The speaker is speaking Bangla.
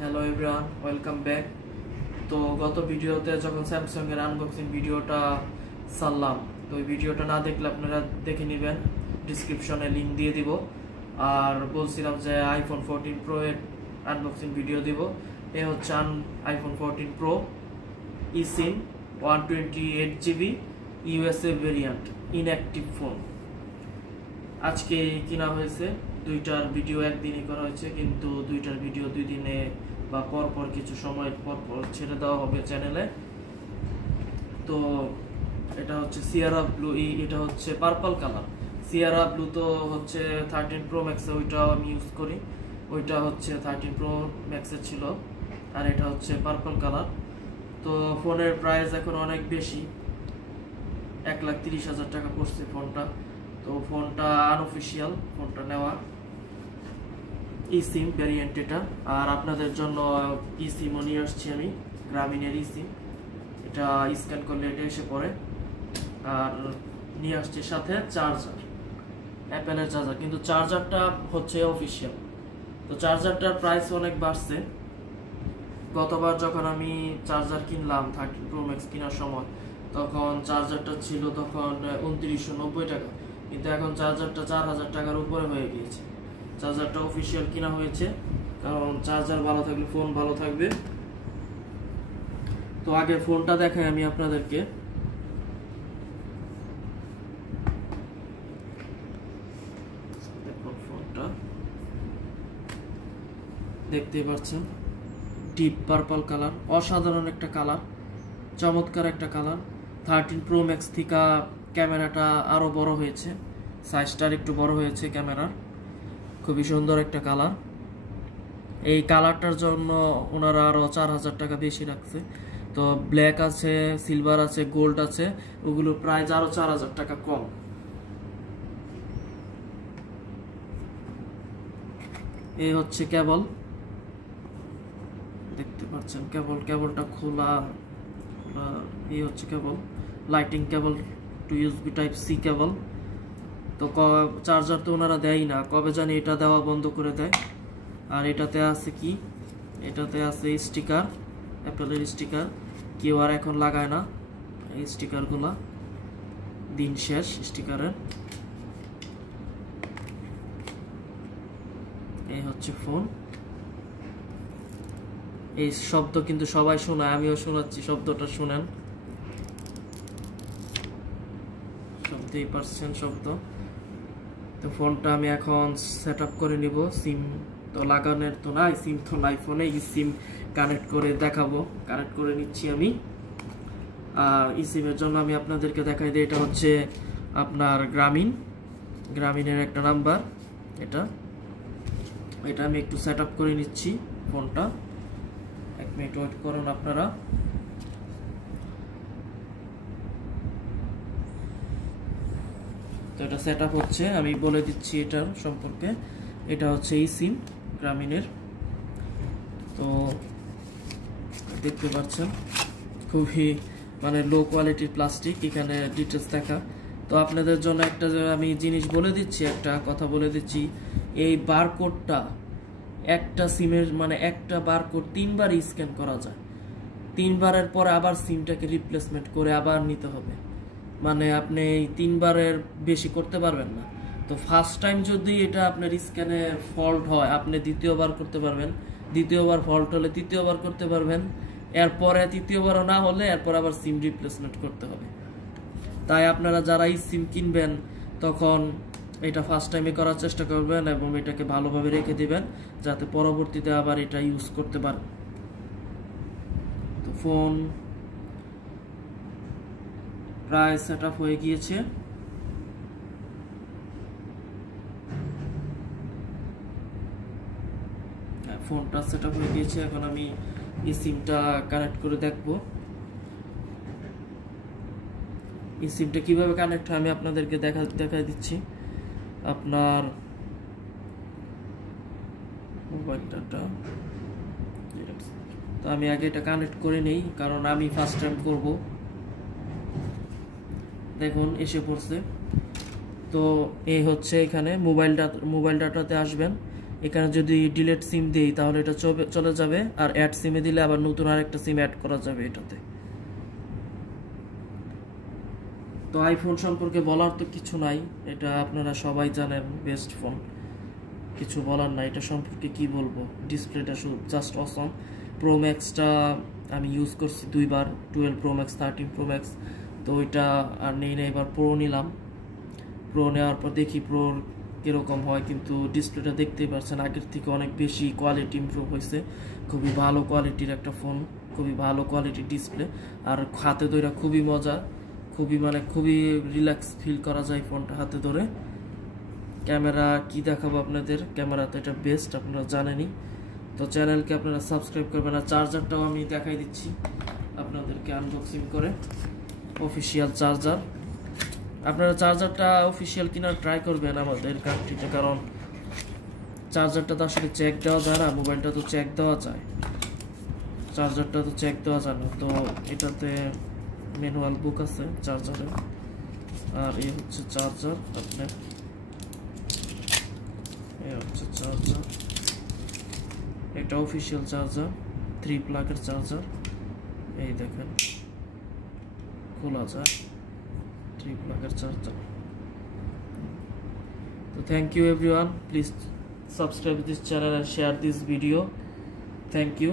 Hello everyone, welcome back. তো গত ভিডিওতে যখন স্যামসাং এর আনবক্সিং ভিডিওটা ছাড়লাম, তো ওই ভিডিওটা না দেখলে আপনারা দেখে নেবেন, ডিসক্রিপশনে লিংক দিয়ে দিব। আর বলছিলাম যে আইফোন 14 প্রো এর আনবক্সিং ভিডিও দিব। এ হচ্ছে iPhone 14 pro eSIM 128GB USA variant inactive phone. আজকে কিনা হয়েছে, দুইটার ভিডিও একদিনই করা হয়েছে, কিন্তু দুইটার ভিডিও দুই দিনে বা পরপর কিছু সময় পরপর ছেড়ে দেওয়া হবে চ্যানেলে। তো এটা হচ্ছে সিয়ারা ব্লু, এটা হচ্ছে পার্পল কালার। সিয়ারা ব্লু তো হচ্ছে 13 প্রো ম্যাক্সে, ওইটাও আমি ইউজ করি, ওইটা হচ্ছে 13 প্রো ম্যাক্সের ছিল। আর এটা হচ্ছে পার্পল কালার। তো ফোনের প্রাইস এখন অনেক বেশি, 1,30,000 টাকা পড়ছে ফোনটা। তো ফোনটা আনঅফিসিয়াল, ফোনটা নেওয়া eSIM ভ্যারিয়েন্ট এটা। আর আপনাদের জন্য eSIM-ও নিয়ে আসছি আমি, গ্রামীণের eSIM। এটা স্ক্যান করলে এটা এসে পড়ে। আর নিয়ে আসছি সাথে চার্জার, অ্যাপেলের চার্জার, কিন্তু চার্জারটা হচ্ছে অফিসিয়াল। তো চার্জারটার প্রাইস অনেক বাড়ছে। গতবার যখন আমি চার্জার কিনলাম 13 প্রো ম্যাক্স কেনার সময়, তখন চার্জারটা ছিল তখন 2990 টাকা, কিন্তু এখন চার্জারটা 4000 টাকার উপরে হয়ে গিয়েছে। চার্জারটা অফিসিয়াল কিনা হয়েছে, কারণ চার্জার ভালো থাকলে ফোন ভালো থাকবে। তো আগে ফোনটা দেখাই আমি আপনাদেরকে। দেখুন ফোনটা, দেখতেই পাচ্ছেন, ডিপ পার্পল কালার, অসাধারণ একটা কালার, চমৎকার একটা কালার। 13 প্রো ম্যাক্স থেকে ক্যামেরাটা আরো বড় হয়েছে, সাইজটার একটু বড় হয়েছে ক্যামেরার। খুবই সুন্দর একটা কালার। এই কালারটার জন্য ওনারা আরো 4000 টাকা বেশি রাখছে। তো ব্ল্যাক আছে, সিলভার আছে, গোল্ড আছে, ওগুলো প্রাইস আরো 4000 টাকা কম। এই হচ্ছে কেবল, দেখতে পাচ্ছেন কেবলটা খোলা। এই হচ্ছে cable, lightning cable to USB type C cable. তো চার্জার তো ওনারা দেয় না, কবে জানি এটা দেওয়া বন্ধ করে দেয়। আর এটাতে আছে কি, এটাতে আছে স্টিকার, অ্যাপেলের স্টিকার। কেউ আর এখন লাগায় না এই স্টিকারগুলা, দিন শেষ স্টিকারের। এই হচ্ছে ফোন। এই শব্দ কিন্তু সবাই শোনায়, আমিও শোনাচ্ছি, শব্দটা শুনেন, শুনতেই পারছেন শব্দ। তো ফোনটা আমি এখন সেট আপ করে নিব। সিম তো লাগানোর তো নাই, সিম তো নাই ফোনে, সিম কানেক্ট করে দেখাবো। কানেক্ট করে নিচ্ছি আমি। আর সিমের জন্য আমি আপনাদেরকে দেখাই দিই, এটা হচ্ছে আপনার গ্রামীণের একটা নাম্বার। এটা আমি একটু সেট আপ করে নিচ্ছি ফোনটা। 1 মিনিট ওয়েট করুন আপনারা। তো এটা সেট আপ হচ্ছে, আমি বলে দিচ্ছি এটার সম্পর্কে। এটা হচ্ছে eSIM গ্রামীণের। তো দেখতে পাচ্ছেন খুবই মানে লো কোয়ালিটির প্লাস্টিক, এখানে ডিটেলস দেখা। তো আপনাদের জন্য একটা আমি জিনিস বলে দিচ্ছি, একটা কথা বলে দিচ্ছি। এই বারকোডটা একটা সিমের মানে একটা বারকোড 3 বার স্ক্যান করা যায়। 3 বারের পরে আবার সিমটাকে রিপ্লেসমেন্ট করে আবার নিতে হবে, মানে আপনি এই 3 বারের বেশি করতে পারবেন না। তো ফার্স্ট টাইম যদি এটা আপনার স্ক্যানে ফল্ট হয়, আপনি দ্বিতীয়বার করতে পারবেন, দ্বিতীয়বার ফল্ট হলে তৃতীয়বার করতে পারবেন, এরপরে তৃতীয়বারও না হলে এরপর আবার সিম রিপ্লেসমেন্ট করতে হবে। তাই আপনারা যারা এই সিম কিনবেন, তখন এটা ফার্স্ট টাইমে করার চেষ্টা করবেন এবং এটাকে ভালোভাবে রেখে দিবেন, যাতে পরবর্তীতে আবার এটা ইউজ করতে পারেন। তো ফোন প্রায় সেট আপ হয়ে গিয়েছে। ফোনটা সেট আপ হয়ে গিয়েছে, এখন আমি এই সিমটা কানেক্ট করে দেখব। এই সিমটা কিভাবে কানেক্ট হয় আমি আপনাদেরকে দেখা দিচ্ছি। আপনার মোবাইল ডাটা, তো আমি আগে এটা কানেক্ট করে নেই, কারণ আমি ফার্স্ট টাইম করব। দেখুন এসে পড়ছে। তো এই হচ্ছে এখানে মোবাইল ডাটাতে আসবেন, এখানে যদি ডিলিট সিম দিই তাহলে এটা চলে যাবে, আর অ্যাড সিমে দিলে আবার নতুন আরেকটা সিম অ্যাড করা যাবে এটাতে। তো আইফোন সম্পর্কে বলার তো কিছু নাই, এটা আপনারা সবাই জানেন, বেস্ট ফোন, কিছু বলার নাই এটা সম্পর্কে। কি বলবো, ডিসপ্লেটা শুধু জাস্ট অসম। প্রো ম্যাক্সটা আমি ইউজ করছি 2 বার, 12 প্রো ম্যাক্স, 13 প্রো ম্যাক্স, তো ওইটা আর নেই না, এবার প্রো নিলাম। প্রো নেওয়ার পর দেখি প্রোর কীরকম হয়, কিন্তু ডিসপ্লেটা দেখতেই পাচ্ছেন আগের থেকে অনেক বেশি কোয়ালিটি ইমপ্রুভ হয়েছে, খুবই ভালো কোয়ালিটির একটা ফোন, খুবই ভালো কোয়ালিটির ডিসপ্লে, আর হাতে ধরে খুবই মজা, খুবই রিল্যাক্স ফিল করা যায় ফোনটা হাতে ধরে। ক্যামেরা কি দেখাবো আপনাদের, ক্যামেরা তো এটা বেস্ট, আপনারা জানেনই। তো চ্যানেলকে আপনারা সাবস্ক্রাইব করবেন, আর চার্জারটাও আমি দেখাই দিচ্ছি আপনাদেরকে আনবক্সিং করে। অফিসিয়াল চার্জার, আপনারা চার্জারটা অফিসিয়াল কিনার ট্রাই করবেন আমাদের কান্ট্রিতে, কারণ চার্জারটা তো আসলে চেক দেওয়া যায় না, মোবাইলটা তো চেক দেওয়া যায়, চার্জারটা তো চেক দেওয়া যায় না। তো এটাতে ম্যানুয়াল বুক আছে চার্জারে, আর এই হচ্ছে চার্জার, আপনার এই হচ্ছে চার্জার, এটা অফিসিয়াল চার্জার, 3 প্লাগের চার্জার, এই দেখেন খোলা যায়, 3 প্লাগের charger. So thank you everyone, please subscribe this channel and share this video. Thank you.